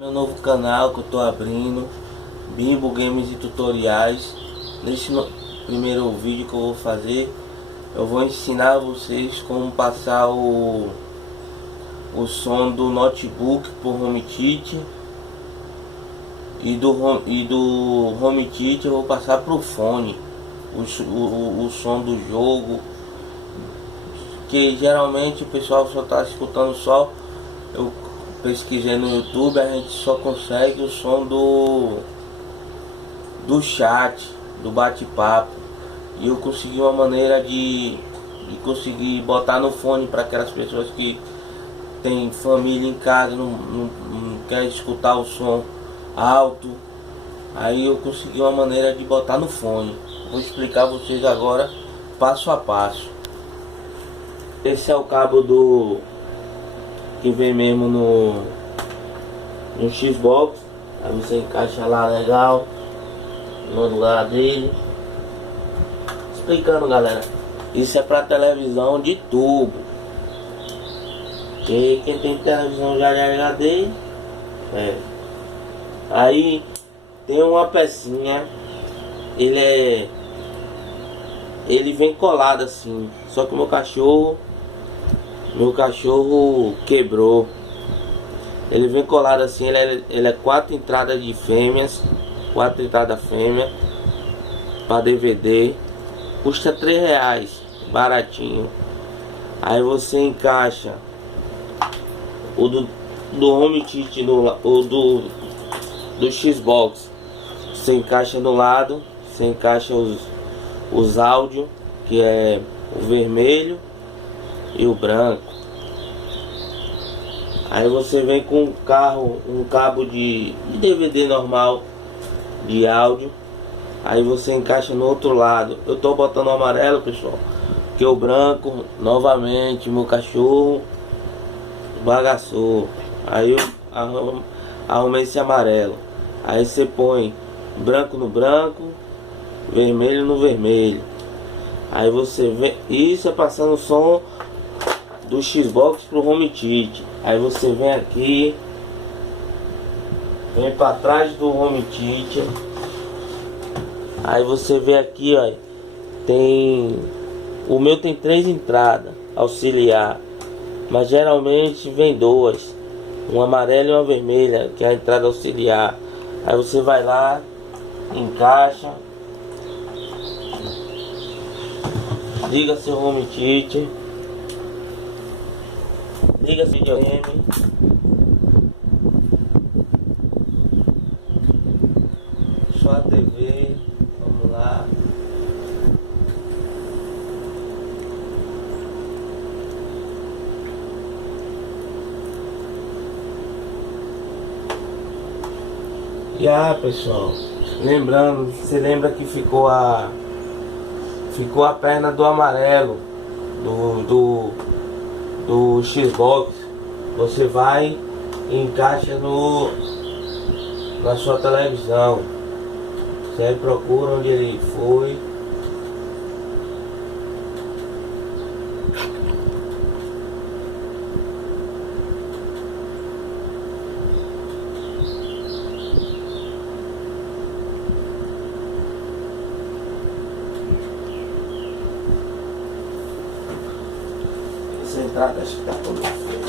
Meu novo canal que eu tô abrindo, Bimbo Games e Tutoriais. Nesse primeiro vídeo que eu vou fazer, eu vou ensinar vocês como passar o som do notebook por home theater e do home theater eu vou passar pro fone o som do jogo, que geralmente o pessoal só tá escutando só. Eu pesquisei no YouTube, a gente só consegue o som do chat, do bate-papo, e eu consegui uma maneira de conseguir botar no fone para aquelas pessoas que tem família em casa, não quer escutar o som alto. Aí eu consegui uma maneira de botar no fone. Vou explicar a vocês agora passo a passo. Esse é o cabo que vem mesmo no Xbox. Aí você encaixa lá legal no lugar dele. Explicando, galera, isso é para televisão de tubo, e quem tem televisão já de HD aí tem uma pecinha, ele vem colado assim, só que meu cachorro quebrou. Ele vem colado assim, ele é 4 entradas de fêmeas, 4 entradas fêmea para DVD, custa R$3, baratinho. Aí você encaixa o do home theater do Xbox, você encaixa no lado, você encaixa os áudios, que é o vermelho e o branco. Aí você vem com um cabo de DVD normal de áudio. Aí você encaixa no outro lado. Eu tô botando o amarelo, pessoal, que o branco, novamente, meu cachorro bagaçou. Aí eu arrumei esse amarelo. Aí você põe branco no branco, vermelho no vermelho. Aí você vê, isso é passando o som do Xbox pro home theater. Aí você vem aqui, vem para trás do home theater. Aí você vê aqui, ó, o meu tem 3 entradas auxiliar, mas geralmente vem 2, uma amarela e uma vermelha, que é a entrada auxiliar. Aí você vai lá, encaixa, liga seu home theater, liga seu videogame, só a TV, vamos lá. Pessoal, lembrando, você lembra que ficou a perna do amarelo do Xbox. Você vai e encaixa na sua televisão. Você procura onde ele foi. Essa entrada acho que tá toda feia.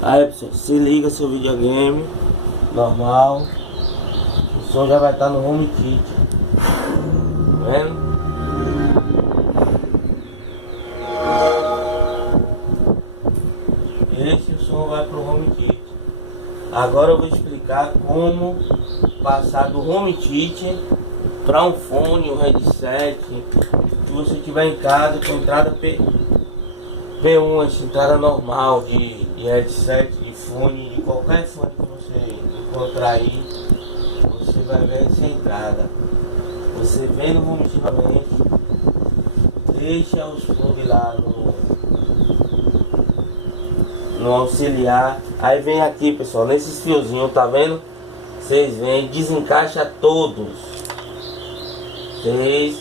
Aí, pessoal, se liga seu videogame normal, o som já vai estar no home theater, tá vendo? Esse som vai pro home theater. Agora eu vou explicar como passar do home theater para um fone, um headset, se você tiver em casa com entrada P1, essa entrada normal de headset, de fone, de qualquer fone que você encontrar aí, você vai ver essa entrada. Você vem no home theater, deixa os plugs lá no auxiliar. Aí vem aqui, pessoal, nesses fiozinhos, tá vendo? Vocês vêm, desencaixa todos. Vocês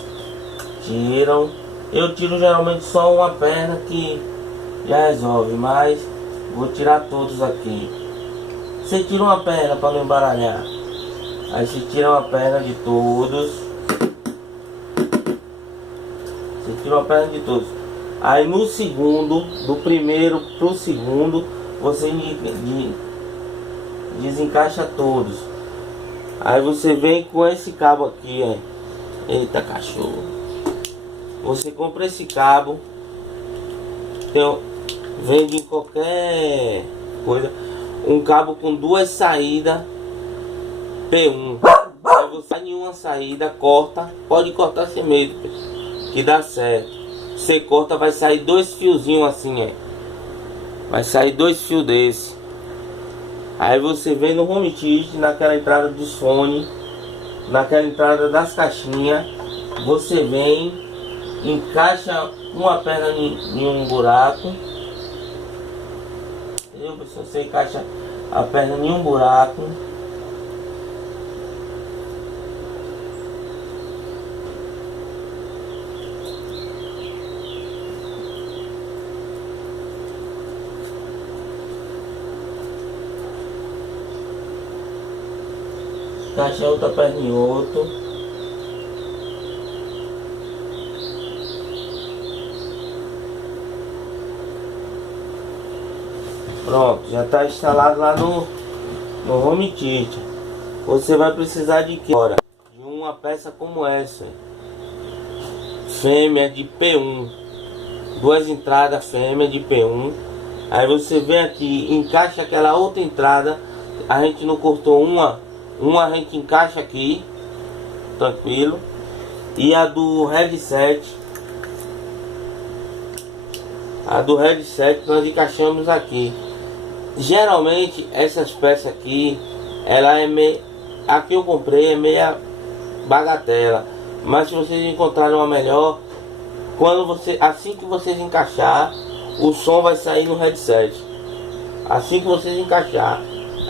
tiram. Eu tiro geralmente só uma perna que já resolve, mas vou tirar todos aqui. Você tira uma perna para não embaralhar. Aí você tira uma perna de todos. Você tira uma perna de todos. Aí no segundo, do primeiro pro segundo, você desencaixa todos. Aí você vem com esse cabo aqui, ó. Eita cachorro. Você compra esse cabo. Vende em qualquer coisa. Um cabo com duas saídas P1. Aí você em uma saída, corta. Pode cortar sem medo, que dá certo. Você corta, vai sair dois fiozinhos assim, ó. Vai sair dois fios desse. Aí você vem no home theater, naquela entrada dos fones, naquela entrada das caixinhas. Você vem, encaixa uma perna em um buraco. Entendeu, pessoal? Você encaixa a perna em um buraco. Encaixa outra perna em outro. Pronto, já está instalado lá no home theater. Você vai precisar de que? Agora, de uma peça como essa, fêmea de P1, duas entradas fêmea de P1. Aí você vem aqui, encaixa aquela outra entrada. A gente não cortou uma a gente encaixa aqui, tranquilo. E a do headset, nós encaixamos aqui. Geralmente essas peças aqui, ela é meio, a que eu comprei é meia bagatela, mas se vocês encontrarem uma melhor, assim que vocês encaixar, o som vai sair no headset. Assim que vocês encaixar,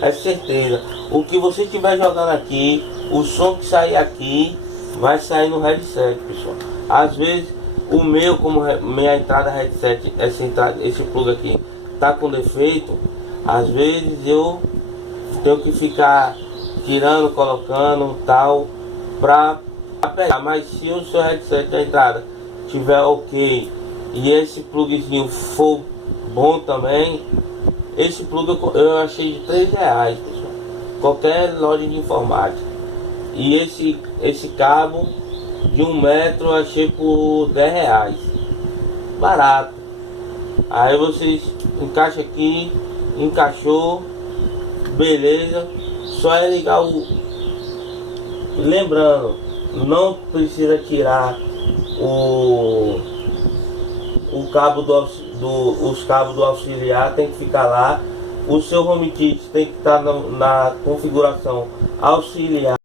é certeza. O que você estiver jogando aqui, o som que sair aqui vai sair no headset, pessoal. Às vezes o meu, como minha entrada headset, esse plug aqui tá com defeito, às vezes eu tenho que ficar tirando, colocando tal pra pegar. Mas se o seu headset da entrada tiver ok e esse plugzinho for bom também, esse plug eu achei de R$3, pessoal. Qualquer loja de informática. E esse cabo de 1 metro eu achei por R$10. Barato. Aí vocês encaixam aqui, encaixou, beleza. Só é ligar o... Lembrando, não precisa tirar o cabo os cabos do auxiliar, tem que ficar lá. O seu home kit tem que estar na configuração auxiliar.